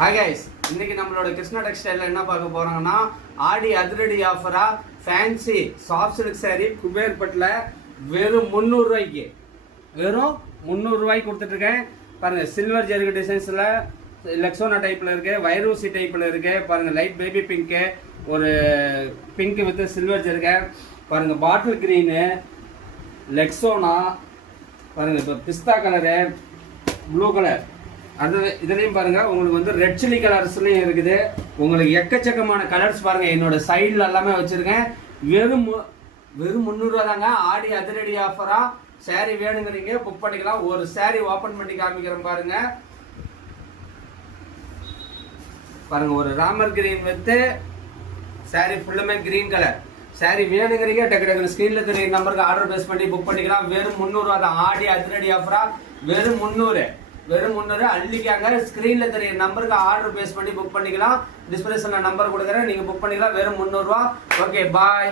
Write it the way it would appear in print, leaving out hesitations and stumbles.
Hi guys, இன்னைக்கு நம்மளோட கிருஷ்ணா டெக்ஸ்டைல்ல என்ன பார்க்க போறோம்னா ஆடி அதிரடி ஆஃபரா ஃபேன்சி சாஃப்ட் சில்க் saree குபேர்பட்ல வெறும் 300 ரூபாய்க்கு கொடுத்துட்டு இருக்கேன். பாருங்க சில்வர் ஜெர்கி டிசைன்ஸ்ல லெக்ஸோனா டைப்ல இருக்கு, வைரூசி டைப்ல இருக்கு. பாருங்க லைட் பேபி பிங்க், ஒரு பிங்க் வித் சில்வர் ஜெர்கி. பாருங்க பாட்டில் கிரீன், லெக்ஸோனா. பாருங்க இப்போ பிஸ்தா கலரு, ப்ளூ கலர். அது இதுலயும் பாருங்க உங்களுக்கு வந்து ரெட் சில்லி கலர்ஸ்லயும் இருக்குது. உங்களுக்கு எக்கச்சக்கமான கலர்ஸ் பாருங்க என்னோட சைடுல எல்லாமே வச்சிருக்கேன். வெறும் 300 ரூபா தாங்க. ஆடி அதிரடி ஆஃபரா saree வேணுங்கிறீங்க புக் பண்ணிக்கலாம். ஒரு saree ஓபன் பண்ணி காமிக்கிறேன் பாருங்க. பாருங்க ஒரு ராமர் கிரீன் வித் saree ஃபுல்லுமே கிரீன் கலர். saree வேணுங்கிறீங்க டக்கு டக்கு ஸ்கிரீன்ல தெரிய நம்பருக்கு ஆர்டர் பேஸ் பண்ணி புக் பண்ணிக்கலாம். வெறும் 300 ரூபா தான். ஆடி அதிரடி ஆஃபரா வெறும் 300 அள்ளிக்காங்க. ஸ்கிரீன்ல தெரிய நம்பருக்கு ஆர்டர் பேஸ் பண்ணி புக் பண்ணிக்கலாம். டிஸ்பிளேஸ்ல நம்பர் கொடுக்குறேன், நீங்க புக் பண்ணிக்கலாம். வெறும் 300 ரூபா. Okay bye.